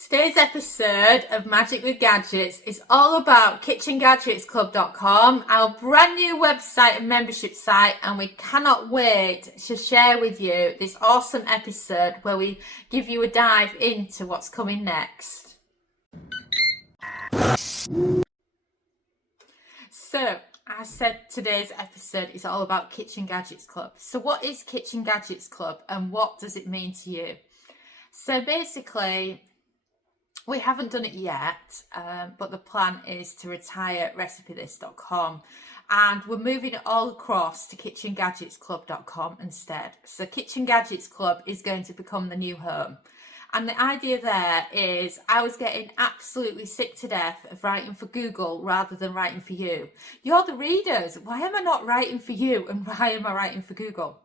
Today's episode of Magic with Gadgets is all about KitchenGadgetsClub.com, our brand new website and membership site, and we cannot wait to share with you this awesome episode where we give you a dive into what's coming next. So, I said today's episode is all about Kitchen Gadgets Club. So what is Kitchen Gadgets Club and what does it mean to you? So basically, we haven't done it yet, but the plan is to retire recipethis.com, and we're moving it all across to KitchenGadgetsClub.com instead. So Kitchen Gadgets Club is going to become the new home. And the idea there is I was getting absolutely sick to death of writing for Google rather than writing for you. You're the readers. Why am I not writing for you and why am I writing for Google?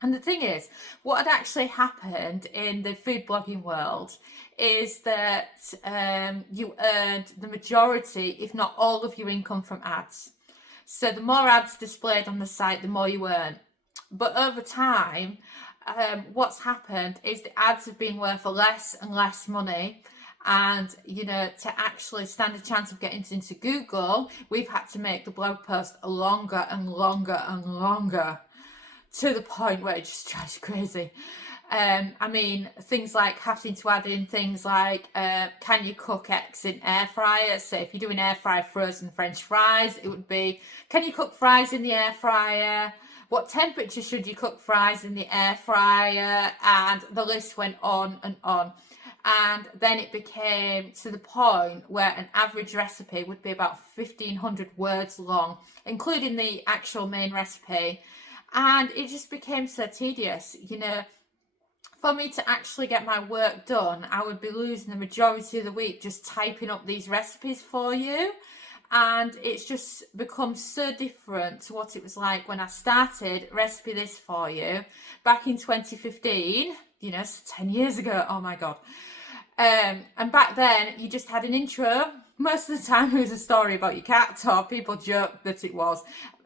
And the thing is, what had actually happened in the food blogging world is that you earned the majority, if not all, of your income from ads. So the more ads displayed on the site, the more you earn. But over time, what's happened is the ads have been worth less and less money. And, to actually stand a chance of getting into Google, we've had to make the blog post longer and longer and longer, to the point where it just drives you crazy. Things like having to add in things like, can you cook eggs in air fryer? So if you're doing air fry frozen French fries, it would be, can you cook fries in the air fryer? What temperature should you cook fries in the air fryer? And the list went on and on. And then it became to the point where an average recipe would be about 1,500 words long, including the actual main recipe. And it just became so tedious, For me to actually get my work done, I would be losing the majority of the week just typing up these recipes for you. And it's just become so different to what it was like when I started Recipe This for you back in 2015, so 10 years ago. Oh my God. And back then you just had an intro. Most of the time it was a story about your cat, or people joked that it was.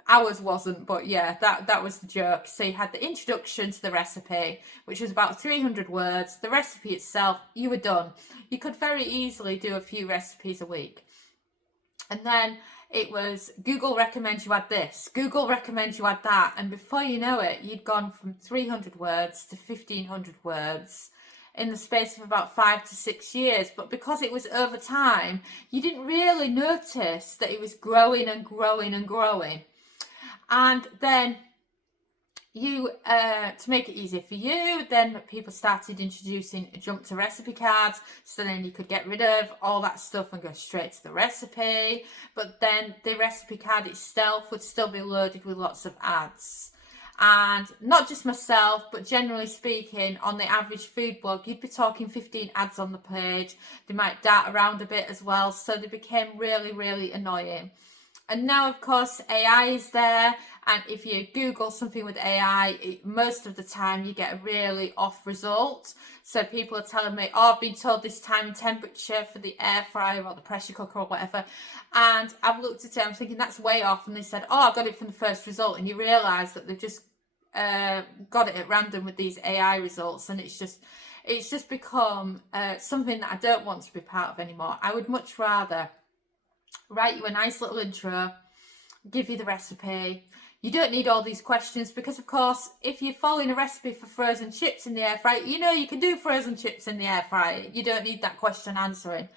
Ours wasn't, but yeah, that was the joke. So you had the introduction to the recipe, which was about 300 words. The recipe itself, you were done. You could very easily do a few recipes a week. And then it was Google recommends you add this, Google recommends you add that. And before you know it, you'd gone from 300 words to 1,500 words in the space of about 5 to 6 years. But because it was over time, you didn't really notice that it was growing and growing and growing. And then you, to make it easier for you, then people started introducing jump to recipe cards. So then you could get rid of all that stuff and go straight to the recipe. But then the recipe card itself would still be loaded with lots of ads. And not just myself, but generally speaking, on the average food blog, you'd be talking 15 ads on the page. They might dart around a bit as well. So they became really, really annoying. And now, of course, AI is there. And if you Google something with AI, most of the time you get a really off result. So people are telling me, oh, I've been told this time and temperature for the air fryer or the pressure cooker or whatever. And I've looked at it, I'm thinking that's way off. And they said, oh, I got it from the first result. And you realise that they've just got it at random with these AI results. And it's just become something that I don't want to be part of anymore. I would much rather write you a nice little intro, give you the recipe. You don't need all these questions because, of course, if you're following a recipe for frozen chips in the air fryer, you can do frozen chips in the air fryer. You don't need that question answering.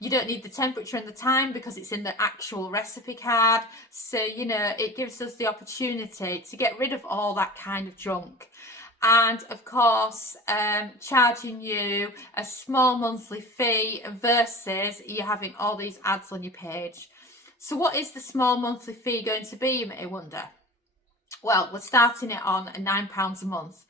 You don't need the temperature and the time because it's in the actual recipe card. So, it gives us the opportunity to get rid of all that kind of junk. And of course, charging you a small monthly fee versus you having all these ads on your page. So what is the small monthly fee going to be, you may wonder? Well, we're starting it on £9 a month.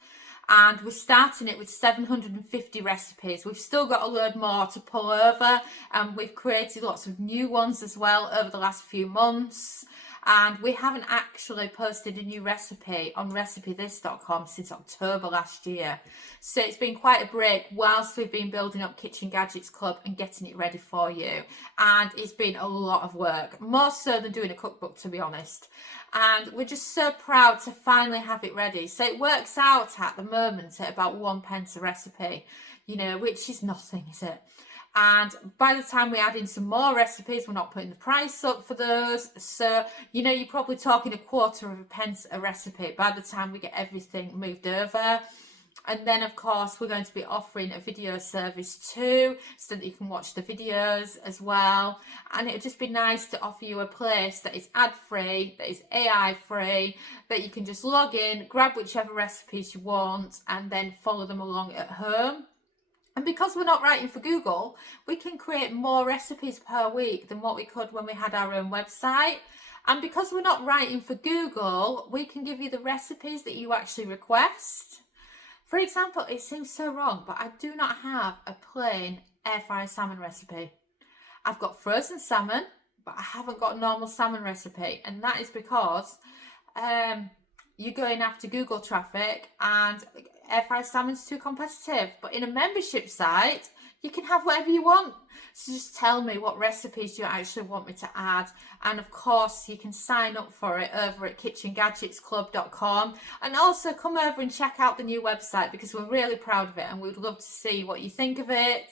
And we're starting it with 750 recipes. We've still got a load more to pull over. And we've created lots of new ones as well over the last few months. And we haven't actually posted a new recipe on recipethis.com since October last year. So it's been quite a break whilst we've been building up Kitchen Gadgets Club and getting it ready for you. And it's been a lot of work, more so than doing a cookbook, to be honest. And we're just so proud to finally have it ready. So it works out at the moment at about 1p a recipe, which is nothing, is it? And by the time we add in some more recipes, we're not putting the price up for those. So, you know, you're probably talking a quarter of a pence a recipe by the time we get everything moved over. And then, of course, we're going to be offering a video service too, so that you can watch the videos as well. And it would just be nice to offer you a place that is ad-free, that is AI-free, that you can just log in, grab whichever recipes you want, and then follow them along at home. And because we're not writing for Google, we can create more recipes per week than what we could when we had our own website. And because we're not writing for Google, we can give you the recipes that you actually request. For example, it seems so wrong, but I do not have a plain air fryer salmon recipe. I've got frozen salmon, but I haven't got a normal salmon recipe. And that is because you're going after Google traffic, and air fryer salmon's too competitive. But in a membership site, you can have whatever you want. So just tell me what recipes you actually want me to add. And of course, you can sign up for it over at KitchenGadgetsClub.com. And also come over and check out the new website, because we're really proud of it and we'd love to see what you think of it.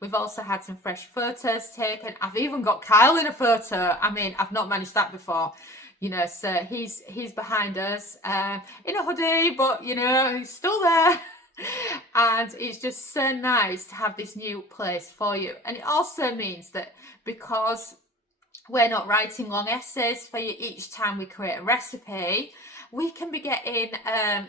We've also had some fresh photos taken. I've even got Kyle in a photo. I mean, I've not managed that before. You know, so he's behind us in a hoodie, but you know, he's still there. And it's just so nice to have this new place for you. And it also means that because we're not writing long essays for you each time we create a recipe, we can be getting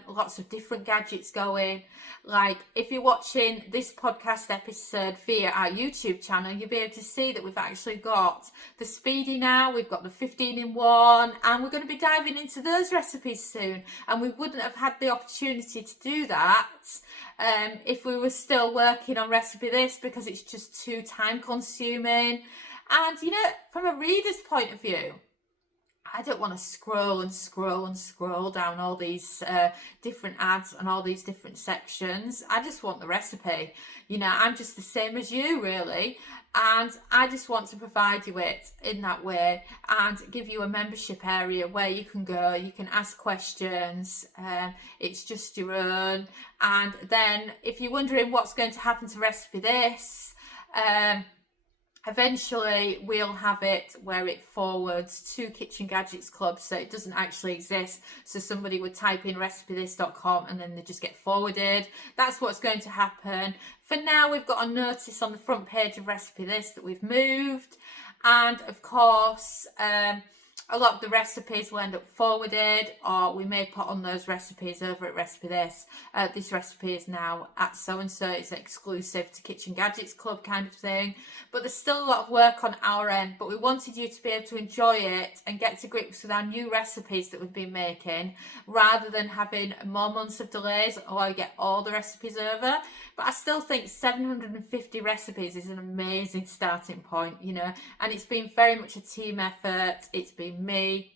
lots of different gadgets going. Like if you're watching this podcast episode via our YouTube channel, you'll be able to see that we've actually got the Speedy now, we've got the 15-in-1, and we're going to be diving into those recipes soon. And we wouldn't have had the opportunity to do that if we were still working on recipe this, because it's just too time consuming. And you know, from a reader's point of view, I don't want to scroll and scroll and scroll down all these different ads and all these different sections. I just want the recipe. You know, I'm just the same as you, really. And I just want to provide you it in that way and give you a membership area where you can go, you can ask questions. It's just your own. And then if you're wondering what's going to happen to Recipe This, eventually we'll have it where it forwards to Kitchen Gadgets Club, so it doesn't actually exist. So somebody would type in recipethis.com and then they just get forwarded. That's what's going to happen. For now, we've got a notice on the front page of Recipe This that we've moved. And of course, a lot of the recipes will end up forwarded, or we may put on those recipes over at Recipe This. This recipe is now at so-and-so, it's exclusive to Kitchen Gadgets Club kind of thing. But there's still a lot of work on our end, but we wanted you to be able to enjoy it and get to grips with our new recipes that we've been making, rather than having more months of delays while I get all the recipes over. But I still think 750 recipes is an amazing starting point, you know, and it's been very much a team effort. It's been me,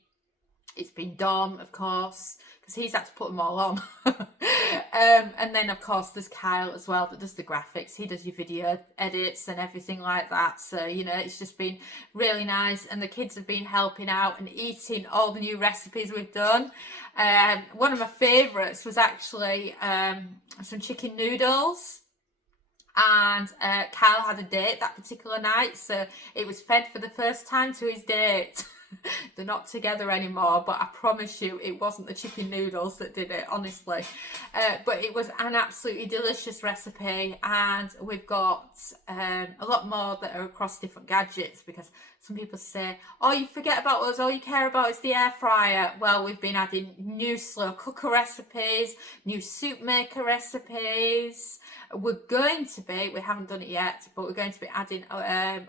it's been Dom, of course, because he's had to put them all on. And then of course there's Kyle as well that does the graphics. He does your video edits and everything like that. So, you know, it's just been really nice, and the kids have been helping out and eating all the new recipes we've done. One of my favourites was actually some chicken noodles. And Kyle had a date that particular night, so it was fed for the first time to his date. They're not together anymore, but I promise you it wasn't the chicken noodles that did it, honestly. But it was an absolutely delicious recipe, and we've got a lot more that are across different gadgets, because some people say, oh, you forget about us, all you care about is the air fryer. Well, we've been adding new slow cooker recipes, new soup maker recipes. We're going to be, we haven't done it yet, but we're going to be adding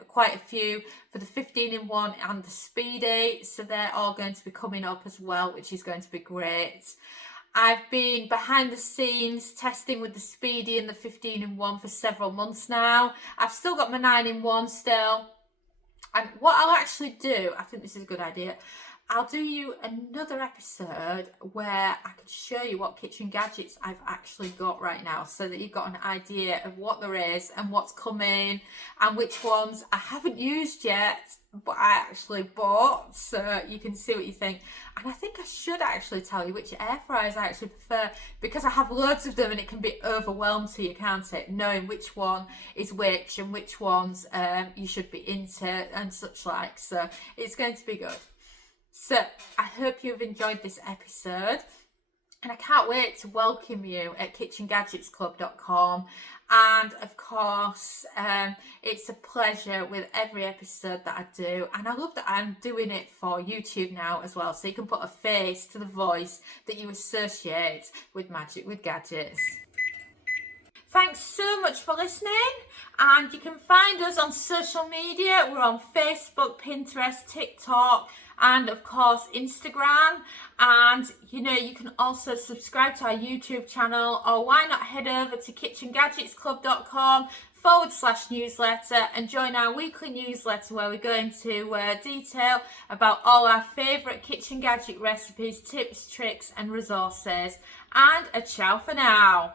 quite a few for the 15-in-1 and the Speedy. So they're all going to be coming up as well, which is going to be great. I've been behind the scenes testing with the Speedy and the 15-in-1 for several months now. I've still got my 9-in-1 still. And what I'll actually do, I think this is a good idea, I'll do you another episode where I can show you what kitchen gadgets I've actually got right now, so that you've got an idea of what there is and what's coming and which ones I haven't used yet but I actually bought, so you can see what you think. And I think I should actually tell you which air fryers I actually prefer, because I have loads of them and it can be overwhelmed to you, can't it, knowing which one is which and which ones you should be into and such like. So it's going to be good. So I hope you've enjoyed this episode, and I can't wait to welcome you at KitchenGadgetsClub.com. And of course, it's a pleasure with every episode that I do, and I love that I'm doing it for YouTube now as well, so you can put a face to the voice that you associate with Magic with Gadgets. Thanks so much for listening, and you can find us on social media. We're on Facebook, Pinterest, TikTok, and of course Instagram. And you can also subscribe to our YouTube channel, or why not head over to KitchenGadgetsClub.com/newsletter and join our weekly newsletter, where we go into detail about all our favourite kitchen gadget recipes, tips, tricks and resources. And a ciao for now.